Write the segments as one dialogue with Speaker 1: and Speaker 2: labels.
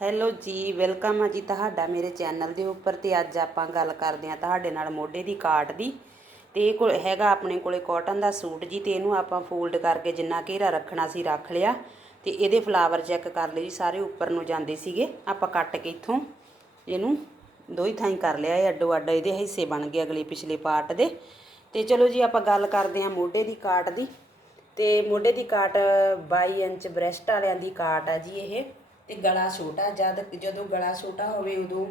Speaker 1: Hello ਜੀ, welcome ਆ ਜੀ ਤੁਹਾਡਾ ਮੇਰੇ ਚੈਨਲ ਦੇ ਉੱਪਰ ਤੇ ਅੱਜ ਆਪਾਂ ਗੱਲ ਕਰਦੇ ਆ ਤੁਹਾਡੇ ਨਾਲ ਮੋਢੇ ਦੀ ਕਾਟ ਦੀ। ਤੇ ਇਹ ਕੋਲ ਹੈਗਾ ਆਪਣੇ ਕੋਲੇ ਕਾਟਨ ਦਾ ਸੂਟ ਜੀ ਤੇ ਇਹਨੂੰ ਆਪਾਂ ਫੋਲਡ ਕਰਕੇ ਜਿੰਨਾ ਘੇਰਾ ਰੱਖਣਾ ਸੀ ਰੱਖ ਲਿਆ। ਤੇ ਇਹਦੇ ਫਲਾਵਰ ਚੈੱਕ ਕਰ ਲਏ ਜੀ, ਸਾਰੇ ਉੱਪਰ ਨੂੰ ਜਾਂਦੇ ਸੀਗੇ। ਆਪਾਂ ਕੱਟ ਕੇ ਇੱਥੋਂ ਇਹਨੂੰ ਦੋ ਹੀ ਥਾਈਂ ਕਰ ਲਿਆ, ਇਹ ਅੱਡੋ ਅੱਡ ਇਹਦੇ ਹਿੱਸੇ ਬਣ ਗਏ ਅਗਲੇ ਪਿਛਲੇ ਪਾਰਟ ਦੇ। ਤੇ ਚਲੋ ਜੀ ਆਪਾਂ ਗੱਲ ਕਰਦੇ ਆ ਮੋਢੇ ਦੀ ਕਾਟ ਦੀ। ਤੇ ਮੋਢੇ ਦੀ ਕਾਟ 22 ਇੰਚ ਬ੍ਰੈਸਟ ਵਾਲਿਆਂ ਦੀ ਕਾਟ ਆ ਜੀ ਇਹ। ਤੇ ਗਲਾ ਛੋਟਾ, ਜਦ ਜਦੋਂ ਗਲਾ ਛੋਟਾ ਹੋਵੇ ਉਦੋਂ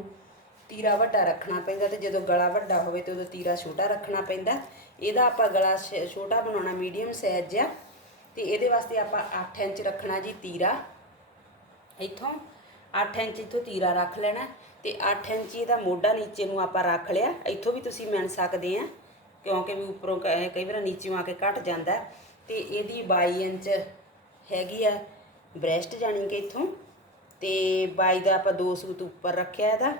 Speaker 1: ਤੀਰਾ ਵੱਡਾ ਰੱਖਣਾ ਪੈਂਦਾ ਤੇ ਜਦੋਂ ਗਲਾ ਵੱਡਾ ਹੋਵੇ ਤੇ ਉਦੋਂ ਤੀਰਾ ਛੋਟਾ ਰੱਖਣਾ ਪੈਂਦਾ। ਇਹਦਾ ਆਪਾਂ ਗਲਾ ਛ- ਛੋਟਾ ਬਣਾਉਣਾ ਮੀਡੀਅਮ ਸਾਈਜ਼ ਆ ਤੇ ਇਹਦੇ ਵਾਸਤੇ ਆਪਾਂ 8 ਇੰਚ ਰੱਖਣਾ ਜੀ ਤੀਰਾ। ਇੱਥੋਂ 8 ਇੰਚ ਇੱਥੋਂ ਤੀਰਾ ਰੱਖ ਲੈਣਾ ਤੇ 8 ਇੰਚ ਇਹਦਾ ਮੋਢਾ ਨੀਚੇ ਨੂੰ ਆਪਾਂ ਰੱਖ ਲਿਆ। ਇੱਥੋਂ ਵੀ ਤੁਸੀਂ ਮਿਣ ਸਕਦੇ ਆ, ਕਿਉਂਕਿ ਵੀ ਉੱਪਰੋਂ ਕਈ ਵਾਰ ਨੀਚੇੋਂ ਆ ਕੇ ਘਟ ਜਾਂਦਾ। ਹੈ। ਤੇ ਇਹਦੀ 22 ਇੰਚ ਹੈਗੀ ਆ ਬ੍ਰੈਸਟ ਜਾਣੀ ਕਿ ਇੱਥੋਂ। ਤੇ 22 ਦਾ ਆਪਾਂ ਦੋ ਸੂਤ ਉੱਪਰ ਰੱਖਿਆ ਇਹਦਾ,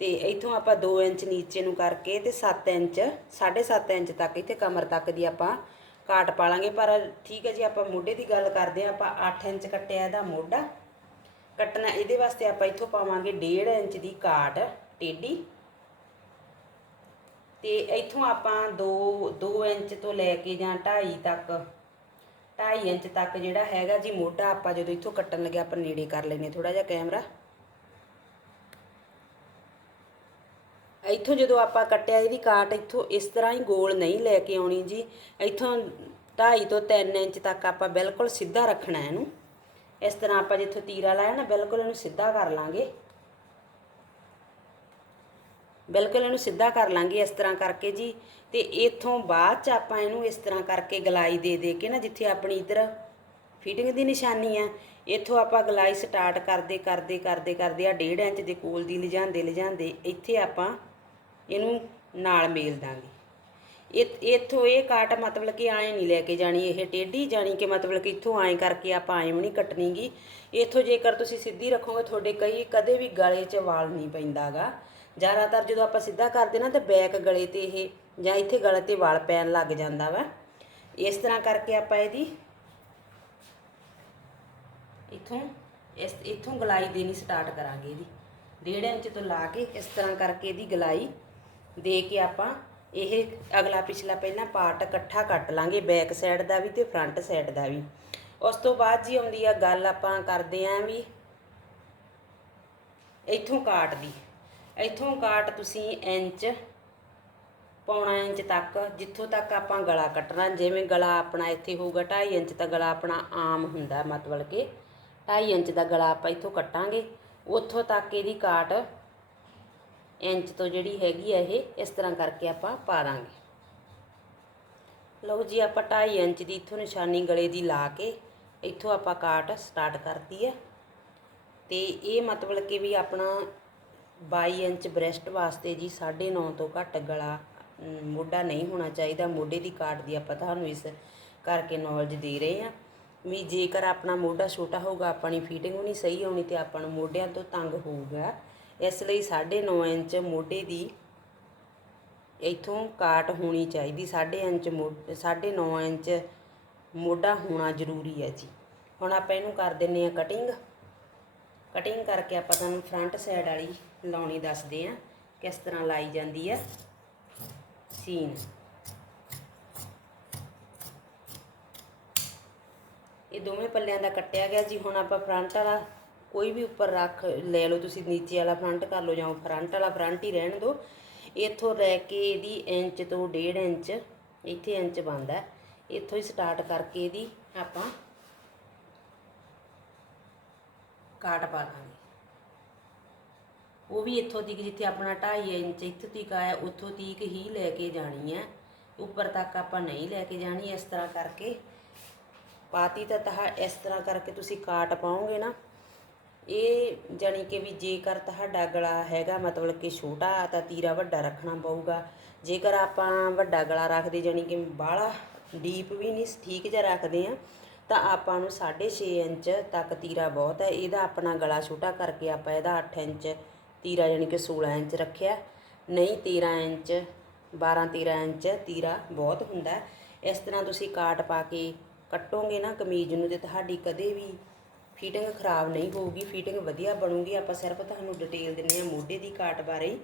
Speaker 1: ਤੇ ਇੱਥੋਂ ਆਪਾਂ 2 ਇੰਚ ਨੀਚੇ ਨੂੰ ਕਰਕੇ ਤੇ 7 ਇੰਚ 7.5 ਇੰਚ ਤੱਕ ਇੱਥੇ ਕਮਰ ਤੱਕ ਦੀ ਆਪਾਂ ਕਾਟ ਪਾ ਲਾਂਗੇ। ਪਰ ਠੀਕ ਹੈ ਜੀ, ਆਪਾਂ ਮੋਢੇ ਦੀ ਗੱਲ ਕਰਦੇ ਆ ਆਪਾਂ 8 ਇੰਚ ਕੱਟਿਆ ਇਹਦਾ ਮੋਢਾ। ਕੱਟਣਾ ਇਹਦੇ ਵਾਸਤੇ ਆਪਾਂ ਇੱਥੋਂ ਪਾਵਾਂਗੇ 1.5 ਇੰਚ ਦੀ ਕਾਟ ਟੇਢੀ। ਤੇ ਇੱਥੋਂ ਆਪਾਂ 2 2 ਇੰਚ ਤੋਂ ਲੈ ਕੇ ਜਾਂ 2.5 ਤੱਕ 2.5 ਇੰਚ ਤੱਕ ਜਿਹੜਾ ਹੈਗਾ ਜੀ ਮੋਢਾ ਆਪਾਂ ਜਦੋਂ ਇੱਥੋਂ ਕੱਟਣ ਲੱਗੇ ਆਪਾਂ ਨੇੜੇ ਕਰ ਲੈਨੇ ਥੋੜਾ ਜਿਹਾ ਕੈਮਰਾ। ਇੱਥੋਂ ਜਦੋਂ ਆਪਾਂ ਕੱਟਿਆ ਇਹਦੀ ਕਾਟ ਇੱਥੋਂ ਇਸ ਤਰ੍ਹਾਂ ਹੀ ਗੋਲ ਨਹੀਂ ਲੈ ਕੇ ਆਉਣੀ ਜੀ। ਇੱਥੋਂ 2.5 ਤੋਂ 3 ਇੰਚ ਤੱਕ ਆਪਾਂ ਬਿਲਕੁਲ ਸਿੱਧਾ ਰੱਖਣਾ ਇਹਨੂੰ। ਇਸ ਤਰ੍ਹਾਂ ਆਪਾਂ ਜਿੱਥੋਂ ਤੀਰਾ ਲਾਇਆ ਨਾ, ਬਿਲਕੁਲ ਇਹਨੂੰ ਸਿੱਧਾ ਕਰ ਲਾਂਗੇ। ਬਿਲਕੁਲ ਇਹਨੂੰ ਸਿੱਧਾ ਕਰ ਲਾਂਗੇ ਇਸ ਤਰ੍ਹਾਂ ਕਰਕੇ ਜੀ। ਤੇ ਇਥੋਂ ਬਾਅਦ ਚ ਆਪਾਂ ਇਹਨੂੰ ਇਸ ਤਰ੍ਹਾਂ ਕਰਕੇ ਗਲਾਈ ਦੇ ਦੇ ਕੇ ਨਾ, ਜਿੱਥੇ ਆਪਣੀ ਇਧਰ ਫਿਟਿੰਗ ਦੀ ਨਿਸ਼ਾਨੀ ਆ, ਇਥੋਂ ਆਪਾਂ ਗਲਾਈ ਸਟਾਰਟ ਕਰਦੇ ਕਰਦੇ ਕਰਦੇ ਕਰਦੇ ਆ 1.5 ਇੰਚ ਦੇ ਕੋਲ ਦੀ ਲਿਜਾਂਦੇ ਲਿਜਾਂਦੇ ਇੱਥੇ ਆਪਾਂ ਇਹਨੂੰ ਨਾਲ ਮੇਲ ਦਾਂਗੇ। ਇਹ, ਇਥੋਂ ਇਹ ਕਾਟ ਮਤਲਬ ਕਿ ਐਂ ਨਹੀਂ ਲੈ ਕੇ ਜਾਣੀ, ਇਹ ਟੇਢੀ ਜਾਣੀ ਕਿ ਮਤਲਬ ਕਿ ਇਥੋਂ ਐਂ ਕਰਕੇ ਆਪਾਂ ਐਂ ਵੀ ਨਹੀਂ ਕੱਟਣੀਗੀ ਇਥੋਂ ਜੇਕਰ ਤੁਸੀਂ ਸਿੱਧੀ ਰੱਖੋਗੇ, ਤੁਹਾਡੇ ਕਈ ਕਦੇ ਵੀ ਗਲੇ 'ਚ ਵਾਲ ਨਹੀਂ ਪੈਂਦਾਗਾ। ਜ਼ਿਆਦਾਤਰ ਜਦੋਂ ਆਪਾਂ ਸਿੱਧਾ ਕਰਦੇ ਨਾ ਤਾਂ ਬੈਕ ਗਲੇ ਤੇ ਇਹ ਜਾਂ ਇੱਥੇ ਗਲੇ ਤੇ ਵਾਲ ਪੈਣ ਲੱਗ ਜਾਂਦਾ ਵਾ। ਇਸ ਤਰ੍ਹਾਂ ਕਰਕੇ ਆਪਾਂ ਇਹਦੀ ਇਥੋਂ ਇਸ ਇਥੋਂ ਗਲਾਈ ਦੇਣੀ ਸਟਾਰਟ ਕਰਾਂਗੇ ਇਹਦੀ। ਡੇਢ ਇੰਚ ਤੋਂ ਲਾ ਕੇ ਇਸ ਤਰ੍ਹਾਂ ਕਰਕੇ ਇਹਦੀ ਗਲਾਈ ਦੇ ਕੇ ਆਪਾਂ ਇਹ ਅਗਲਾ ਪਿਛਲਾ ਪਹਿਲਾਂ ਪਾਰਟ ਇਕੱਠਾ ਕੱਟ ਲਾਂਗੇ ਬੈਕ ਸਾਈਡ ਦਾ ਵੀ ਤੇ ਫਰੰਟ ਸਾਈਡ ਦਾ ਵੀ। ਉਸ ਤੋਂ ਬਾਅਦ ਜੀ ਆਉਂਦੀ ਆ ਗੱਲ ਆਪਾਂ ਕਰਦੇ ਆਂ ਵੀ ਇੱਥੋਂ ਕਾਟ ਦੀ। ਇੱਥੋਂ ਕਾਟ ਤੁਸੀਂ ਇੰਚ, ਪੌਣਾ ਇੰਚ ਤੱਕ, ਜਿੱਥੋਂ ਤੱਕ ਆਪਾਂ ਗਲਾ ਕੱਟਣਾ। ਜਿਵੇਂ ਗਲਾ ਆਪਣਾ ਇੱਥੇ ਹੋਊਗਾ 2.5 ਇੰਚ ਤਾਂ ਗਲਾ ਆਪਣਾ ਆਮ ਹੁੰਦਾ, ਮਤਲਬ ਕਿ 2.5 ਇੰਚ ਦਾ ਗਲਾ ਆਪਾਂ ਇੱਥੋਂ ਕੱਟਾਂਗੇ। ਉੱਥੋਂ ਤੱਕ ਇਹਦੀ ਕਾਟ ਇੰਚ ਤੋਂ ਜਿਹੜੀ ਹੈਗੀ ਆ ਇਹ, ਇਸ ਤਰ੍ਹਾਂ ਕਰਕੇ ਆਪਾਂ ਪਾ ਦਾਂਗੇ। ਲਓ ਜੀ, ਆਪਾਂ 2.5 ਇੰਚ ਦੀ ਇੱਥੋਂ ਨਿਸ਼ਾਨੀ ਗਲੇ ਦੀ ਲਾ ਕੇ ਇੱਥੋਂ ਆਪਾਂ ਕਾਟ ਸਟਾਰਟ ਕਰਤੀ ਹੈ ਤੇ ਇਹ ਮਤਲਬ ਕਿ ਵੀ ਆਪਣਾ 22 ਇੰਚ ਬ੍ਰੈਸਟ ਵਾਸਤੇ ਜੀ 9.5 ਤੋਂ ਘੱਟ ਗਲਾ ਮੋਢਾ ਨਹੀਂ ਹੋਣਾ ਚਾਹੀਦਾ। ਮੋਢੇ ਦੀ ਕਾਟ ਦੀ ਆਪਾਂ ਤੁਹਾਨੂੰ ਇਸ ਕਰਕੇ ਨੌਲੇਜ ਦੇ ਰਹੇ ਹਾਂ ਵੀ ਜੇਕਰ ਆਪਣਾ ਮੋਢਾ ਛੋਟਾ ਹੋਊਗਾ, ਆਪਣੀ ਫਿਟਿੰਗ ਨਹੀਂ ਸਹੀ ਆਉਣੀ ਤੇ ਆਪਾਂ ਨੂੰ ਮੋਢਿਆਂ ਤੋਂ ਤੰਗ ਹੋਊਗਾ। ਇਸ ਲਈ 9.5 ਇੰਚ ਮੋਢੇ ਦੀ ਇੱਥੋਂ ਕਾਟ ਹੋਣੀ ਚਾਹੀਦੀ। 9.5 ਇੰਚ 9.5 ਇੰਚ ਮੋਢਾ ਹੋਣਾ ਜ਼ਰੂਰੀ ਹੈ ਜੀ। ਹੁਣ ਆਪਾਂ ਇਹਨੂੰ ਕਰ ਦਿੰਨੇ ਆ ਕਟਿੰਗ ਕਟਿੰਗ ਕਰਕੇ ਆਪਾਂ ਤੁਹਾਨੂੰ ਫਰੰਟ ਸਾਈਡ ਵਾਲੀ ਲਾਉਣੀ ਦੱਸਦੇ ਆ ਕਿਸ ਤਰ੍ਹਾਂ ਲਾਈ ਜਾਂਦੀ ਆ। ਸੀਨ ਇਹ ਦੋਵੇਂ ਪੱਲਿਆਂ ਦਾ ਕੱਟਿਆ ਗਿਆ ਜੀ। ਹੁਣ ਆਪਾਂ ਫਰੰਟ ਵਾਲਾ ਕੋਈ ਵੀ ਉੱਪਰ ਰੱਖ ਲੈ ਲਓ ਤੁਸੀਂ, ਨੀਚੇ ਵਾਲਾ ਫਰੰਟ ਕਰ ਲਓ ਜਾਂ ਫਰੰਟ ਵਾਲਾ ਫਰੰਟ ਹੀ ਰਹਿਣ ਦਿਓ। ਇੱਥੋਂ ਲੈ ਕੇ ਇਹਦੀ ਇੰਚ ਤੋਂ 1.5 ਇੰਚ, ਇੱਥੇ ਇੰਚ ਬਣਦਾ। ਇੱਥੋਂ ਹੀ ਸਟਾਰਟ ਕਰਕੇ ਇਹਦੀ ਆਪਾਂ ਕਾਟ ਪਾ ਦਾਂਗੇ। ਉਹ ਵੀ ਇੱਥੋਂ ਤੀਕ ਜਿੱਥੇ ਆਪਣਾ 2.5 ਇੰਚ, ਇੱਥੋਂ ਤੀਕ ਆਇਆ, ਉੱਥੋਂ ਤੀਕ ਹੀ ਲੈ ਕੇ ਜਾਣੀ ਹੈ। ਉੱਪਰ ਤੱਕ ਆਪਾਂ ਨਹੀਂ ਲੈ ਕੇ ਜਾਣੀ ਇਸ ਤਰ੍ਹਾਂ ਕਰਕੇ। ਪਾਤੀ ਤਾਂ ਤਹ ਇਸ ਤਰ੍ਹਾਂ ਕਰਕੇ ਤੁਸੀਂ ਕਾਟ ਪਾਓਗੇ ਨਾ। ਇਹ ਜਾਣੀ ਕਿ ਵੀ ਜੇਕਰ ਤੁਹਾਡਾ ਗਲਾ ਹੈਗਾ, ਮਤਲਬ ਕਿ ਛੋਟਾ, ਤਾਂ ਤੀਰਾ ਵੱਡਾ ਰੱਖਣਾ ਪਊਗਾ। ਜੇਕਰ ਆਪਾਂ ਵੱਡਾ ਗਲਾ ਰੱਖਦੇ, ਜਾਣੀ ਕਿ ਬਾਹਲਾ ਡੀਪ ਵੀ ਨਹੀਂ, ਠੀਕ ਜਿਹਾ ਰੱਖਦੇ ਆ ਤਾਂ ਆਪਾਂ ਨੂੰ 6.5 ਇੰਚ ਤੱਕ ਤੀਰਾ ਬਹੁਤ ਹੈ। ਇਹਦਾ ਆਪਣਾ ਗਲਾ ਛੋਟਾ ਕਰਕੇ ਆਪਾਂ ਇਹਦਾ 8 ਇੰਚ ਤੀਰਾ ਜਾਣੀ ਕਿ 16 ਇੰਚ ਰੱਖਿਆ। ਨਹੀਂ 13 ਇੰਚ 12 13 ਇੰਚ ਤੀਰਾ ਬਹੁਤ ਹੁੰਦਾ ਇਸ ਤਰ੍ਹਾਂ ਤੁਸੀਂ ਕਾਟ ਪਾ ਕੇ ਕੱਟੋਗੇ ਨਾ ਕਮੀਜ਼ ਨੂੰ ਤੇ ਤੁਹਾਡੀ ਕਦੇ ਵੀ ਫਿਟਿੰਗ ਖਰਾਬ ਨਹੀਂ ਹੋਊਗੀ ਫਿਟਿੰਗ ਵਧੀਆ ਬਣੂਗੀ। ਆਪਾਂ ਸਿਰਫ ਤੁਹਾਨੂੰ ਡਿਟੇਲ ਦਿੰਨੇ ਆ ਮੋਢੇ ਦੀ ਕਾਟ ਬਾਰੇ ਹੀ।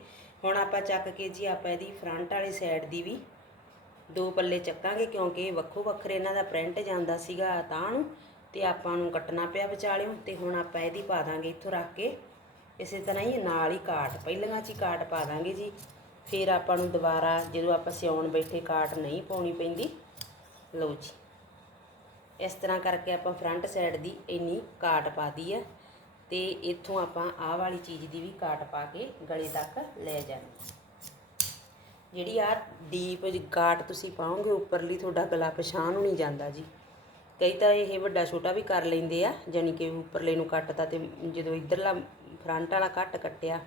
Speaker 1: ਹੁਣ ਆਪਾਂ ਚੱਕ ਕੇ ਜੀ ਆਪਾਂ ਇਹਦੀ ਫਰੰਟ ਵਾਲੀ ਸਾਈਡ ਦੀ ਵੀ ਦੋ ਪੱਲੇ ਚੱਕਾਂਗੇ ਕਿਉਂਕਿ ਵੱਖੋ ਵੱਖਰੇ ਇਹਨਾਂ ਦਾ ਪ੍ਰਿੰਟ ਜਾਂਦਾ ਸੀਗਾ ਤਾਂ ਨੂੰ ਤੇ ਆਪਾਂ ਨੂੰ ਕੱਟਣਾ ਪਿਆ ਵਿਚਾਲਿਓਂ ਤੇ ਹੁਣ ਆਪਾਂ ਇਹਦੀ ਪਾ ਦਾਂਗੇ ਇੱਥੋਂ ਰੱਖ ਕੇ। ਇਸੇ ਤਰ੍ਹਾਂ ਹੀ ਨਾਲ ਹੀ ਕਾਟ ਪਹਿਲਾਂ 'ਚ ਹੀ ਕਾਟ ਪਾ ਦਾਂਗੇ ਜੀ। ਫਿਰ ਆਪਾਂ ਨੂੰ ਦੁਬਾਰਾ ਜਦੋਂ ਆਪਾਂ ਸਿਉਣ ਬੈਠੇ ਕਾਟ ਨਹੀਂ ਪਾਉਣੀ ਪੈਂਦੀ। ਲਓ ਜੀ। ਇਸ ਤਰ੍ਹਾਂ ਕਰਕੇ ਆਪਾਂ ਫਰੰਟ ਸਾਈਡ ਦੀ ਇੰਨੀ ਕਾਟ ਪਾਦੀ ਆ ਤੇ ਇੱਥੋਂ ਆਪਾਂ ਆਹ ਵਾਲੀ ਚੀਜ਼ ਦੀ ਵੀ ਕਾਟ ਪਾ ਕੇ ਗਲੇ ਤੱਕ ਲੈ ਜਾਣੀ। ਜਿਹੜੀ ਆ ਡੀਪ ਕਾਟ ਤੁਸੀਂ ਪਾਓਗੇ, ਉੱਪਰਲੀ ਤੁਹਾਡਾ ਗਲਾ ਪਛਾਣ ਨਹੀਂ ਜਾਂਦਾ ਜੀ। ਕਈ ਤਾਂ ਇਹ ਵੱਡਾ ਛੋਟਾ ਵੀ ਕਰ ਲੈਂਦੇ ਆ ਜਾਨੀ ਕਿ ਉੱਪਰਲੇ ਨੂੰ ਕੱਟਤਾ ਤੇ ਜਦੋਂ ਇਧਰਲਾ ਫਰੰਟ ਵਾਲਾ ਕੱਟ ਕੱਟਿਆ,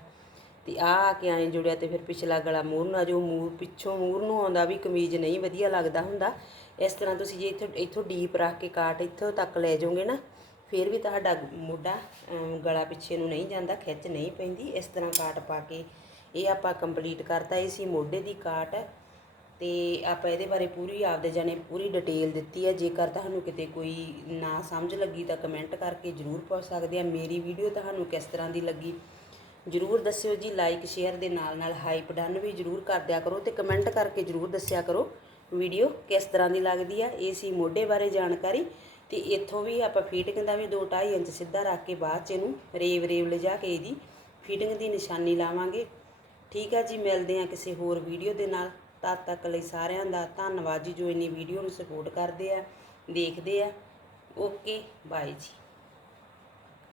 Speaker 1: ਤੇ ਆ ਆ ਕੇ ਐਂ ਜੁੜਿਆ ਤੇ ਫਿਰ ਪਿਛਲਾ ਗਲਾ ਮੂਰ ਨੂੰ ਜੋ ਮੂਰ ਪਿੱਛੋਂ ਮੂਰ ਨੂੰ ਆਉਂਦਾ ਵੀ ਕਮੀਜ਼ ਨਹੀਂ ਵਧੀਆ ਲੱਗਦਾ ਹੁੰਦਾ। ਇਸ ਤਰ੍ਹਾਂ ਤੁਸੀਂ ਜੇ ਇੱਥੋਂ ਇੱਥੋਂ ਡੀਪ ਰੱਖ ਕੇ ਕਾਟ ਇੱਥੋਂ ਤੱਕ ਲੈ ਜਾਓਗੇ ਨਾ, ਫਿਰ ਵੀ ਤੁਹਾਡਾ ਮੋਢਾ ਗਲਾ ਪਿੱਛੇ ਨੂੰ ਨਹੀਂ ਜਾਂਦਾ, ਖਿੱਚ ਨਹੀਂ ਪੈਂਦੀ। ਇਸ ਤਰ੍ਹਾਂ ਕਾਟ ਪਾ ਕੇ ਇਹ ਆਪਾਂ ਕੰਪਲੀਟ ਕਰਤਾ, ਇਹ ਸੀ ਮੋਢੇ ਦੀ ਕਾਟ ਤੇ ਆਪਾਂ ਇਹਦੇ ਬਾਰੇ ਪੂਰੀ ਆਪਦੇ ਜਾਣੇ ਪੂਰੀ ਡਿਟੇਲ ਦਿੱਤੀ ਹੈ। ਜੇਕਰ ਤੁਹਾਨੂੰ ਕਿਤੇ ਕੋਈ ਨਾ ਸਮਝ ਲੱਗੀ ਤਾਂ ਕਮੈਂਟ ਕਰਕੇ ਜਰੂਰ ਪੁੱਛ ਸਕਦੇ ਆ। ਮੇਰੀ ਵੀਡੀਓ ਤੁਹਾਨੂੰ ਕਿਸ ਤਰ੍ਹਾਂ ਦੀ ਲੱਗੀ? ਜਰੂਰ ਦੱਸਿਓ ਜੀ। ਲਾਈਕ ਸ਼ੇਅਰ ਦੇ ਨਾਲ ਨਾਲ ਹਾਈਪ ਡਨ ਵੀ ਜਰੂਰ ਕਰ ਦਿਆ ਕਰੋ ਤੇ ਕਮੈਂਟ ਕਰਕੇ ਜਰੂਰ ਦੱਸਿਆ ਕਰੋ ਵੀਡੀਓ ਕਿਸ ਤਰ੍ਹਾਂ ਦੀ ਲੱਗਦੀ ਆ ਇਹ ਸੀ ਮੋਢੇ ਬਾਰੇ ਜਾਣਕਾਰੀ। ਤੇ ਇੱਥੋਂ ਵੀ ਆਪਾਂ ਫੀਟਿੰਗ ਦਾ ਵੀ 2.5 ਇੰਚ ਸਿੱਧਾ ਰੱਖ ਕੇ ਬਾਅਦ ਚ ਇਹਨੂੰ ਰੇਵ ਰੇਵ ਲਿਜਾ ਕੇ ਇਹਦੀ ਫਿਟਿੰਗ ਦੀ ਨਿਸ਼ਾਨੀ ਲਾਵਾਂਗੇ। ਠੀਕ ਹੈ ਜੀ, ਮਿਲਦੇ ਹਾਂ ਕਿਸੇ ਹੋਰ ਵੀਡੀਓ ਦੇ ਨਾਲ। ਤਦ ਤੱਕ ਲਈ ਸਾਰਿਆਂ ਦਾ ਧੰਨਵਾਦ ਜੀ, ਜੋ ਇੰਨੀ ਵੀਡੀਓ ਨੂੰ ਸਪੋਰਟ ਕਰਦੇ ਆ, ਦੇਖਦੇ ਆ। ਓਕੇ ਬਾਏ ਜੀ।